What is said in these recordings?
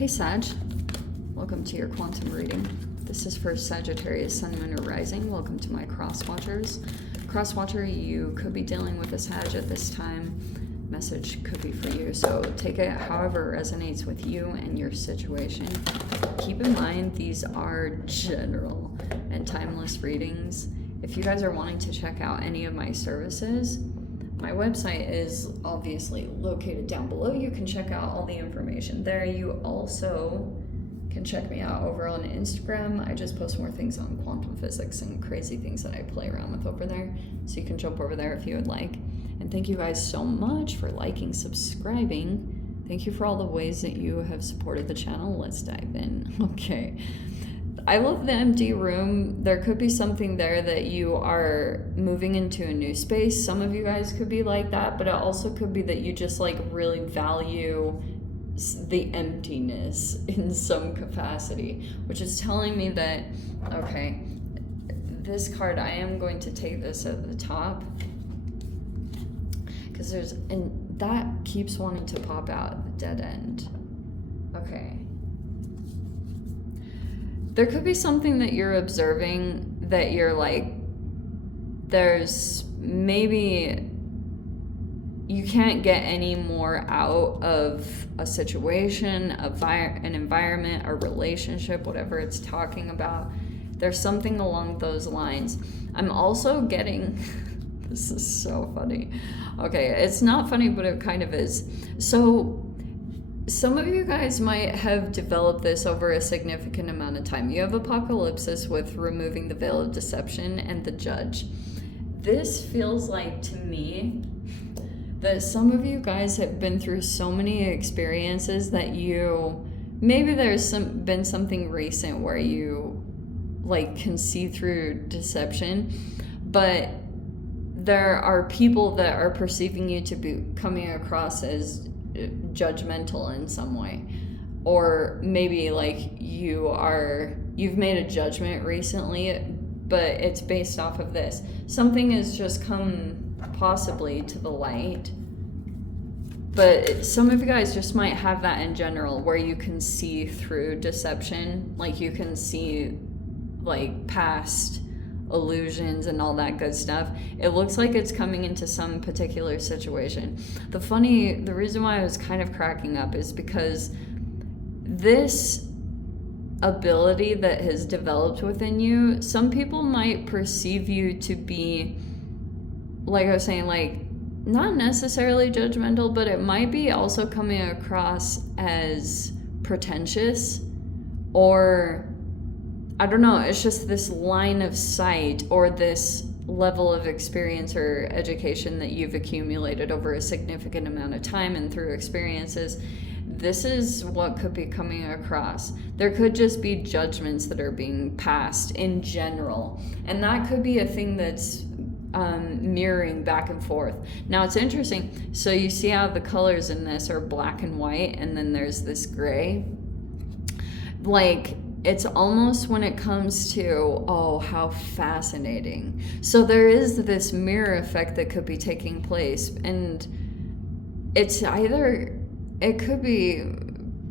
Hey Sag, welcome to your quantum reading. This is for Sagittarius, Sun, Moon, or Rising. Welcome to my cross-watchers. Cross-watcher, you could be dealing with a Sag at this time. Message could be for you, so take it however it resonates with you and your situation. Keep in mind, these are general and timeless readings. If you guys are wanting to check out any of my services, my website is obviously located down below. You can check out all the information there. You also can check me out over on Instagram. I just post more things on quantum physics and crazy things that I play around with over there. So you can jump over there if you would like. And thank you guys so much for liking, subscribing. Thank you for all the ways that you have supported the channel. Let's dive in. Okay. I love the empty room. There could be something there that you are moving into a new space. Some of you guys could be like that, but it also could be that you just like really value the emptiness in some capacity, which is telling me that, okay, this card, I am going to take this at the top because and that keeps wanting to pop out at the dead end. Okay. There could be something that you're observing that you're like, there's maybe you can't get any more out of a situation, an environment, a relationship, whatever it's talking about. There's something along those lines. I'm also getting, this is so funny. Okay, it's not funny, but it kind of is. So some of you guys might have developed this over a significant amount of time. You have apocalypsis with removing the veil of deception and the judge. This feels like to me that some of you guys have been through so many experiences that maybe there's been something recent where you like can see through deception, but there are people that are perceiving you to be coming across as judgmental in some way, or maybe like you've made a judgment recently, but it's based off of this. Something has just come possibly to the light, but some of you guys just might have that in general where you can see through deception, like you can see like past illusions and all that good stuff. It looks like it's coming into some particular situation. The reason why I was kind of cracking up is because this ability that has developed within you, some people might perceive you to be, like I was saying, like not necessarily judgmental, but it might be also coming across as pretentious, or I don't know, it's just this line of sight or this level of experience or education that you've accumulated over a significant amount of time and through experiences. This is what could be coming across. There could just be judgments that are being passed in general, and that could be a thing that's mirroring back and forth. Now it's interesting. So you see how the colors in this are black and white, and then there's this gray. Like, it's almost when it comes to, oh, how fascinating. So there is this mirror effect that could be taking place, and it's either, it could be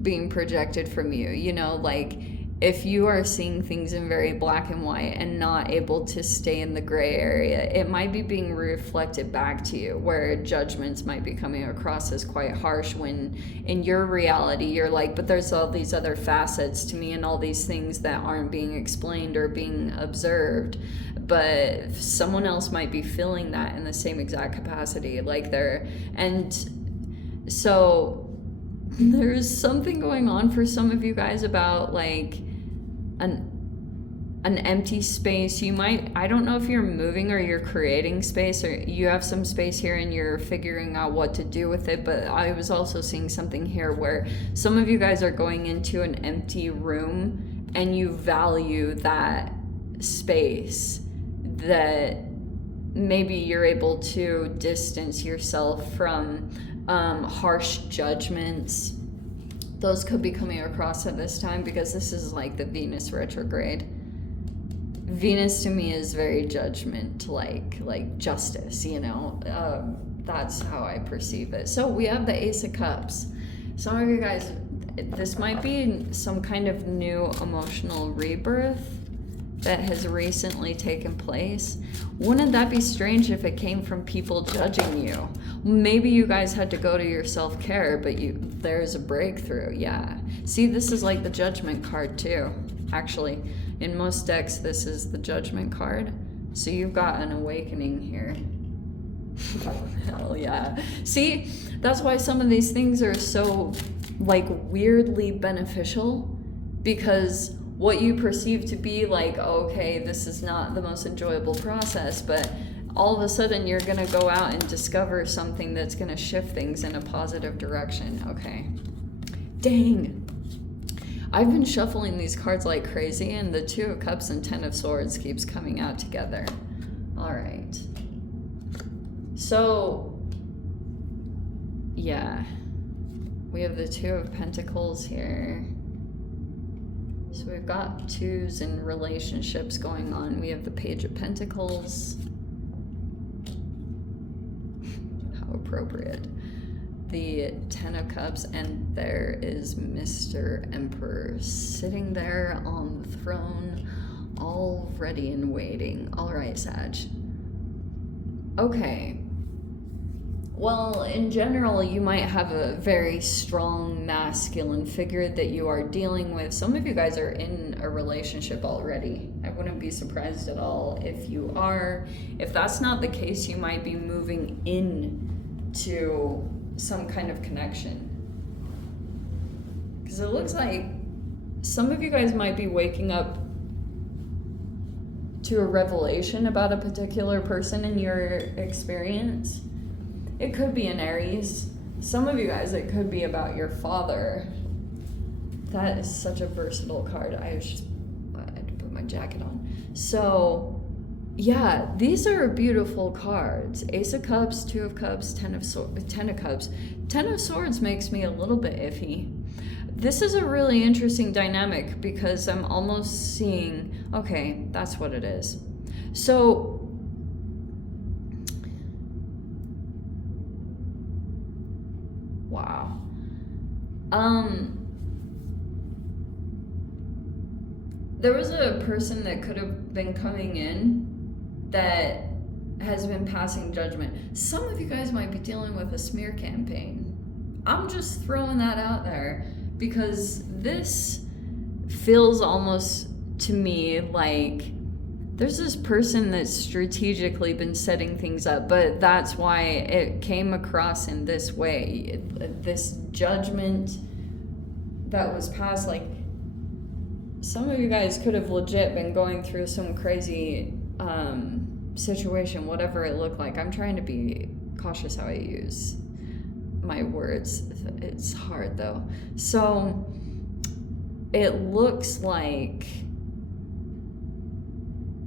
being projected from you, you know, like if you are seeing things in very black and white and not able to stay in the gray area, it might be being reflected back to you, where judgments might be coming across as quite harsh, when in your reality you're like, but there's all these other facets to me and all these things that aren't being explained or being observed. But someone else might be feeling that in the same exact capacity, like and so there's something going on for some of you guys about like an empty space. You might, I don't know if you're moving or you're creating space, or you have some space here and you're figuring out what to do with it, but I was also seeing something here where some of you guys are going into an empty room and you value that space, that maybe you're able to distance yourself from harsh judgments. Those could be coming across at this time, because this is like the Venus retrograde. Venus to me is very judgment, like justice, you know. That's how I perceive it. So we have the Ace of Cups. Some of you guys, this might be some kind of new emotional rebirth that has recently taken place. Wouldn't that be strange if it came from people judging you? Maybe you guys had to go to your self-care, but there's a breakthrough. Yeah. See, this is like the Judgment card too. Actually, in most decks, this is the Judgment card. So you've got an awakening here. Hell yeah. See, that's why some of these things are so, like, weirdly beneficial, because what you perceive to be like, okay, this is not the most enjoyable process, but all of a sudden you're gonna go out and discover something that's gonna shift things in a positive direction. Okay. Dang. I've been shuffling these cards like crazy, and the Two of Cups and Ten of Swords keeps coming out together. All right. So, yeah. We have the Two of Pentacles here. So we've got twos in relationships going on. We have the Page of Pentacles. How appropriate. The Ten of Cups, and there is Mr. Emperor sitting there on the throne, all ready and waiting. All right, Sag. Okay. Well, in general, you might have a very strong masculine figure that you are dealing with. Some of you guys are in a relationship already. I wouldn't be surprised at all if you are. If that's not the case, you might be moving into some kind of connection. Because it looks like some of you guys might be waking up to a revelation about a particular person in your experience. It could be an Aries. Some of you guys, it could be about your father. That is such a versatile card. I had to put my jacket on. So, yeah, these are beautiful cards. Ace of Cups, Two of Cups, Ten of Cups. Ten of Swords makes me a little bit iffy. This is a really interesting dynamic because I'm almost seeing, okay, that's what it is. So, wow. There was a person that could have been coming in that has been passing judgment. Some of you guys might be dealing with a smear campaign. I'm just throwing that out there because this feels almost to me like there's this person that's strategically been setting things up, but that's why it came across in this way. This judgment that was passed, like, some of you guys could have legit been going through some crazy situation, whatever it looked like. I'm trying to be cautious how I use my words. It's hard though. So it looks like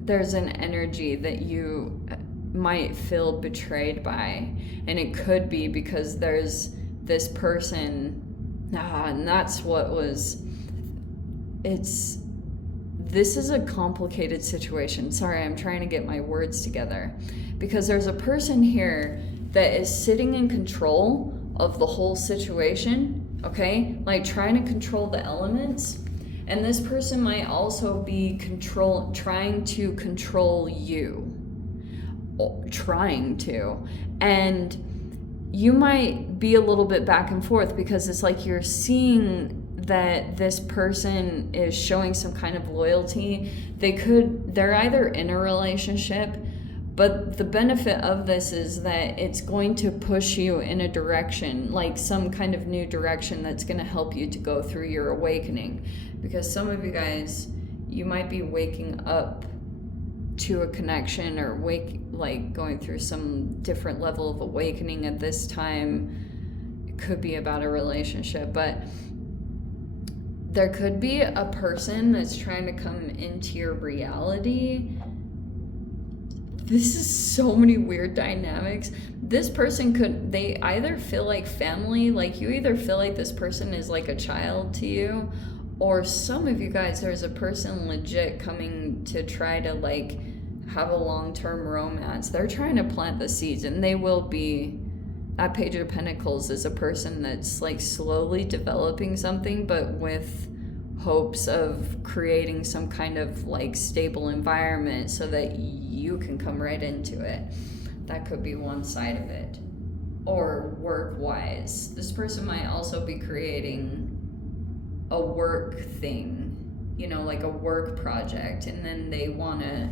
there's an energy that you might feel betrayed by, and it could be because there's this person, and that's what was, this is a complicated situation. Sorry, I'm trying to get my words together, because there's a person here that is sitting in control of the whole situation, okay? Like trying to control the elements. And this person might also be trying to control you. Trying to. And you might be a little bit back and forth because it's like you're seeing that this person is showing some kind of loyalty. They're either in a relationship, but the benefit of this is that it's going to push you in a direction, like some kind of new direction that's going to help you to go through your awakening. Because some of you guys, you might be waking up to a connection or going through some different level of awakening at this time. It could be about a relationship, but there could be a person that's trying to come into your reality. This is so many weird dynamics. This person they either feel like family, like you either feel like this person is like a child to you, or some of you guys, there's a person legit coming to try to like have a long-term romance. They're trying to plant the seeds, and they will be that Page of Pentacles is a person that's like slowly developing something, but with hopes of creating some kind of like stable environment so that you can come right into it. That could be one side of it. Or work-wise, this person might also be creating a work thing, you know, like a work project, and then they want to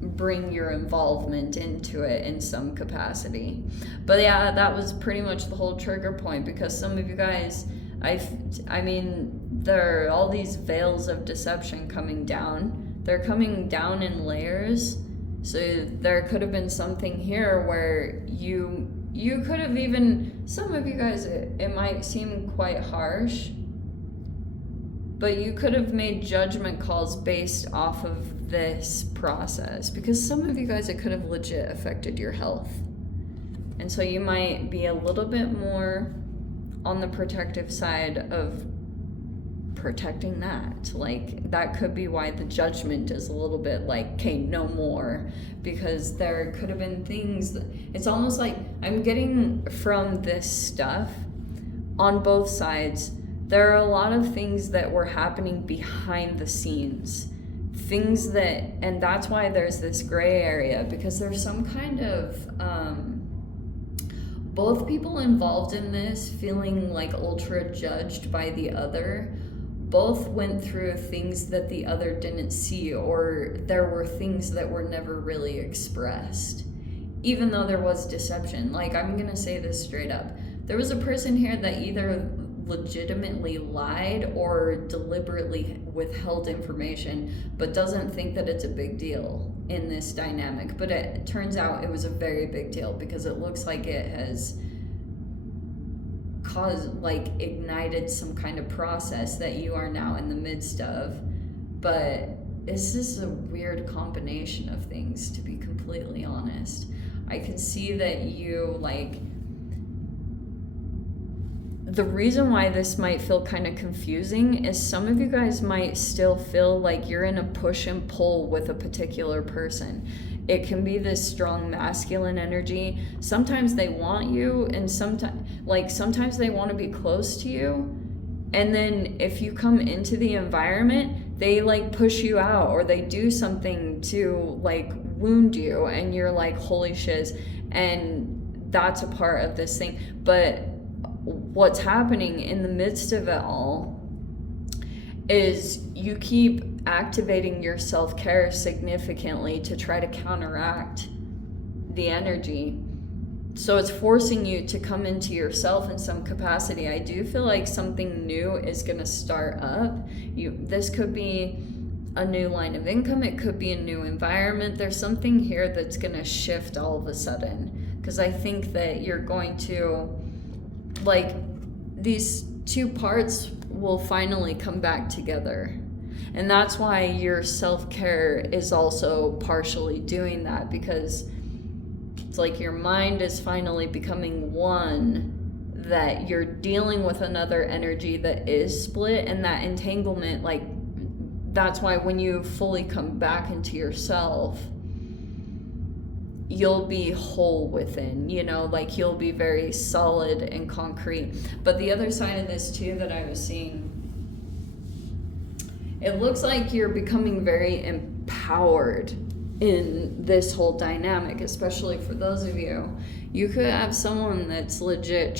bring your involvement into it in some capacity. But yeah, that was pretty much the whole trigger point, because some of you guys, I mean, there are all these veils of deception coming down. They're coming down in layers. So there could have been something here where you could have even, some of you guys, it might seem quite harsh, but you could have made judgment calls based off of this process, because some of you guys, it could have legit affected your health. And so you might be a little bit more on the protective side of protecting that. Like, that could be why the judgment is a little bit like, okay, no more, because there could have been things that, it's almost like I'm getting from this stuff on both sides. There are a lot of things that were happening behind the scenes, things that, and that's why there's this gray area, because there's some kind of both people involved in this feeling like ultra judged by the other. Both went through things that the other didn't see, or there were things that were never really expressed, even though there was deception. Like, I'm gonna say this straight up. There was a person here that either legitimately lied or deliberately withheld information, but doesn't think that it's a big deal in this dynamic. But it turns out it was a very big deal, because it looks like it has caused, like, ignited some kind of process that you are now in the midst of. But it's just a weird combination of things, to be completely honest. I can see that you, like, the reason why this might feel kind of confusing is some of you guys might still feel like you're in a push and pull with a particular person. It can be this strong masculine energy. Sometimes they want you, and sometimes they want to be close to you. And then if you come into the environment, they like push you out, or they do something to like wound you, and you're like, holy shiz. And that's a part of this thing. But what's happening in the midst of it all is you keep activating your self-care significantly to try to counteract the energy. So it's forcing you to come into yourself in some capacity. I do feel like something new is going to start up. This could be a new line of income. It could be a new environment. There's something here that's going to shift all of a sudden, because I think that you're going to, like, these two parts will finally come back together. And that's why your self-care is also partially doing that, because it's like your mind is finally becoming one, that you're dealing with another energy that is split, and that entanglement, like, that's why when you fully come back into yourself, you'll be whole within, you know, like you'll be very solid and concrete. But the other side of this too that I was seeing, it looks like you're becoming very empowered in this whole dynamic, especially for those of you. You could have someone that's legit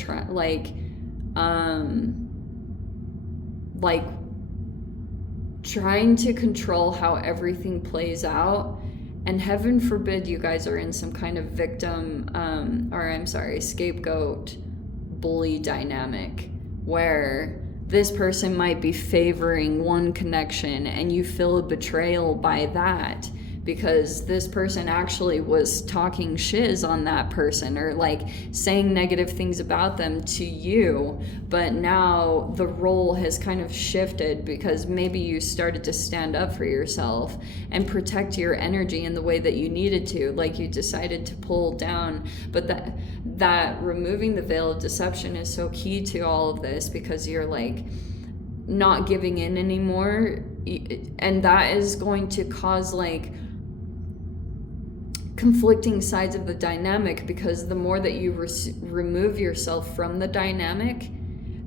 trying to control how everything plays out. And heaven forbid you guys are in some kind of scapegoat bully dynamic, where this person might be favoring one connection and you feel a betrayal by that, because this person actually was talking shiz on that person, or like saying negative things about them to you. But now the role has kind of shifted, because maybe you started to stand up for yourself and protect your energy in the way that you needed to, like you decided to pull down. But that removing the veil of deception is so key to all of this, because you're like not giving in anymore. And that is going to cause like conflicting sides of the dynamic, because the more that you remove yourself from the dynamic,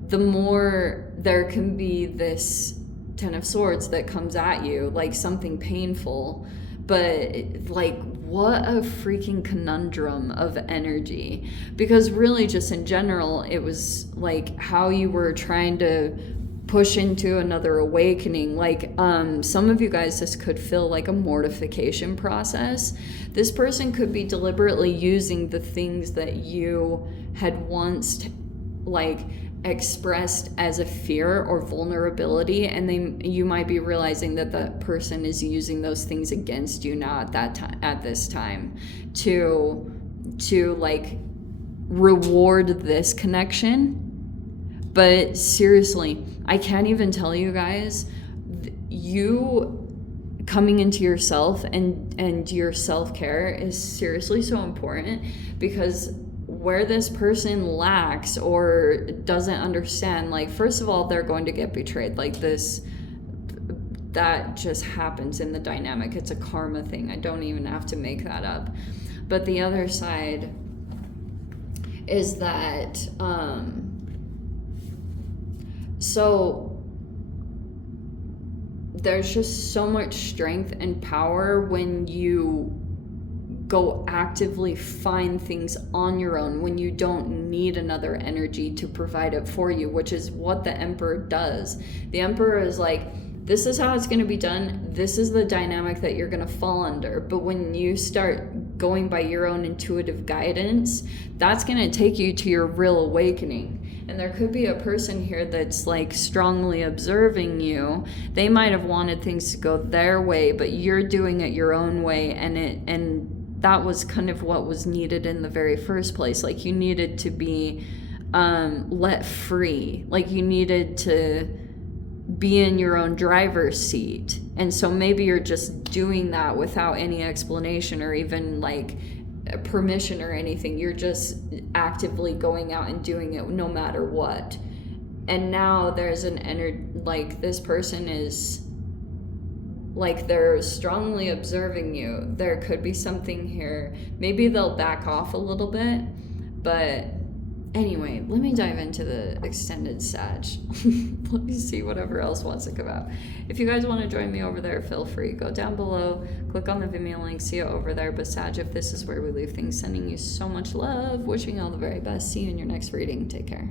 the more there can be this Ten of Swords that comes at you like something painful. But like, what a freaking conundrum of energy. Because really, just in general, it was like how you were trying to push into another awakening. Like, some of you guys, this could feel like a mortification process. This person could be deliberately using the things that you had once like expressed as a fear or vulnerability, and you might be realizing that that person is using those things against you now at this time to like reward this connection. But seriously, I can't even tell you guys, you coming into yourself and your self-care is seriously so important, because where this person lacks or doesn't understand, like, first of all, they're going to get betrayed. Like, this, that just happens in the dynamic. It's a karma thing. I don't even have to make that up. But the other side is that so there's just so much strength and power when you go actively find things on your own, when you don't need another energy to provide it for you, which is what the Emperor does. The Emperor is like, this is how it's going to be done. This is the dynamic that you're going to fall under. But when you start going by your own intuitive guidance, that's going to take you to your real awakening. And there could be a person here that's like strongly observing you. They might have wanted things to go their way, but you're doing it your own way, and that was kind of what was needed in the very first place. Like, you needed to be let free. Like, you needed to be in your own driver's seat. And so maybe you're just doing that without any explanation or even like permission or anything. You're just actively going out and doing it no matter what. And now there's an like, this person is like, they're strongly observing you. There could be something here. Maybe they'll back off a little bit. But anyway, let me dive into the extended Sag. Let me see whatever else wants to come out. If you guys want to join me over there, feel free. Go down below, click on the Vimeo link, see it over there. But Sag, if this is where we leave things, sending you so much love, wishing you all the very best. See you in your next reading. Take care.